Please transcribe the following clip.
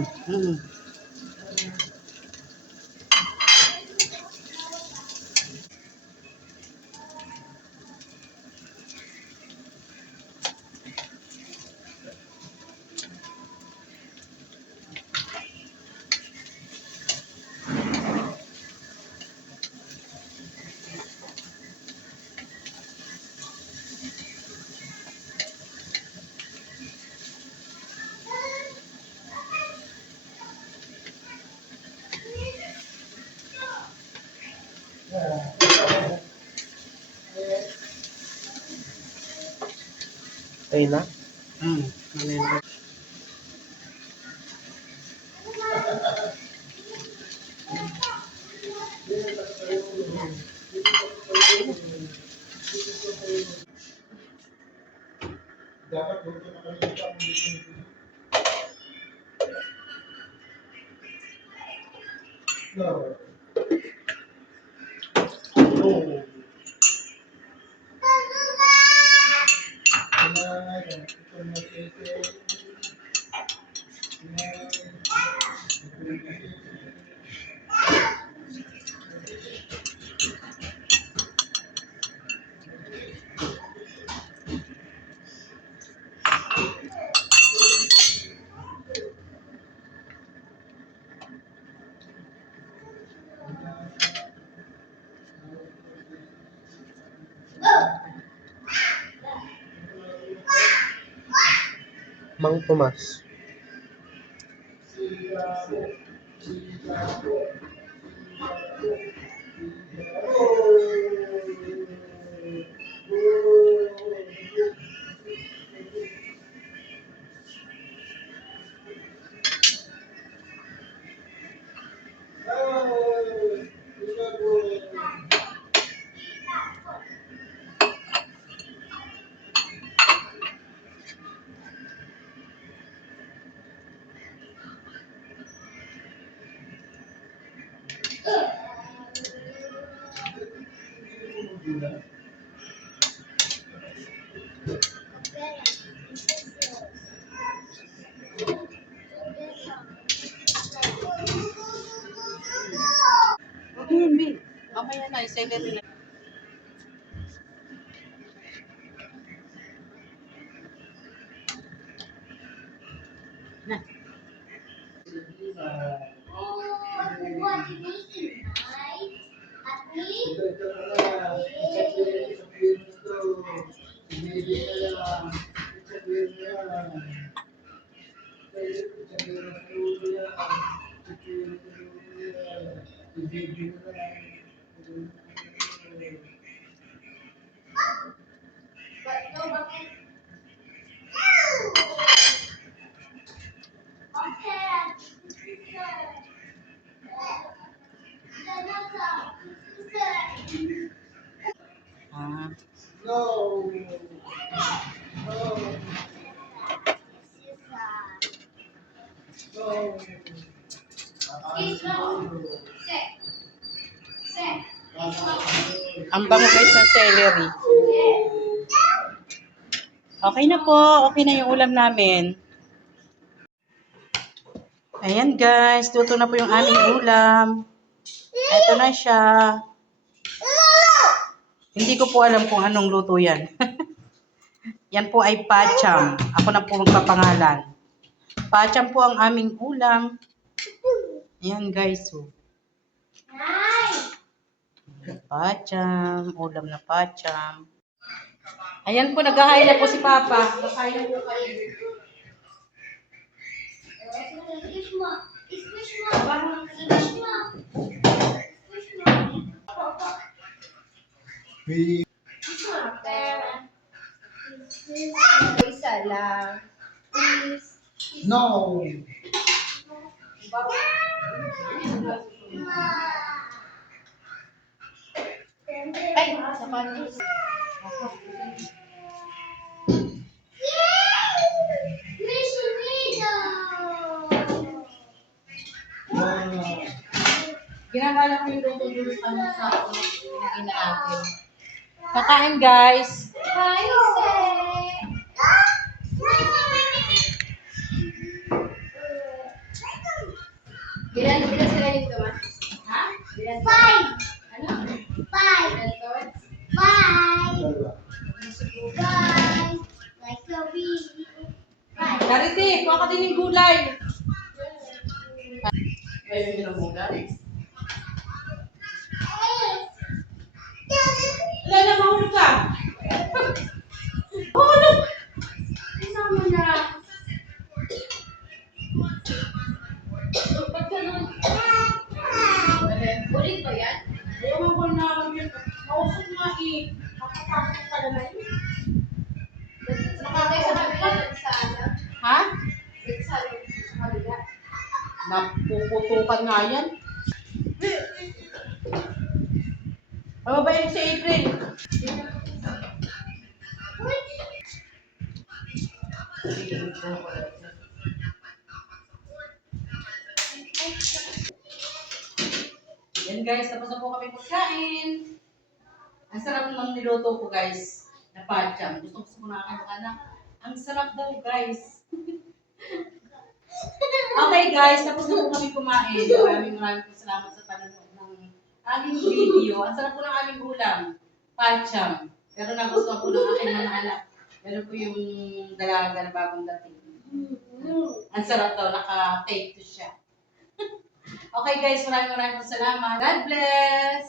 Mm. Okay na? Mm. Malinaw. Mang Tomas. Yun, Bin. Mamaya na, celery na. Na. Ah. Ang bango guys ng celery. Okay na po. Okay na yung ulam namin. Ayan guys, luto na po yung aming ulam. Ito na siya. Hindi ko po alam kung anong luto yan. Yan po ay pacham. Ako na po magpapangalan. Pacham po ang aming ulam. Ayan guys. Oh. Pacham. Ulam na pacham. Ayan po, naghahain na po si Papa. Naghahain na po kayo. Isa lang. No! Ay, sapatos. Ginagala ko yung luto dun sa kinain natin. Kakain guys. Hi, Bilan sila dito, ma? Ha? Bilan. Five! Ano? Five! Bilan to? Five! Five! Like a bee. Five! Charity, kuha ka din ng gulay. Ayun din ang gulay. Wala na, mahulog ka. Mahulog! Isama na. Ba't ganun? Ulit ba yan? Ewan ko na. Mausok nga eh. Makapasok ka na yun. Nakatay sa kabila dun sa ano? Ha? Dito sa kabila. Napuputukan nga yan. Pababayin mo si April. Yan guys, tapos na po kami magkain. Ang sarap ng niluto ko guys. Na pacham. Gusto ko na anak. Ang sarap daw guys. Okay guys, tapos na po kami kumain. Maraming po salamat sa panonood ng aming video. Ang sarap po ng aming ulam. Pacham. Pero nagustuhan po ng aking mga anak. Pero po yung dalaga na bagong dating. Ang sarap daw, naka-take to siya. Okay guys, maraming po salamat. God bless!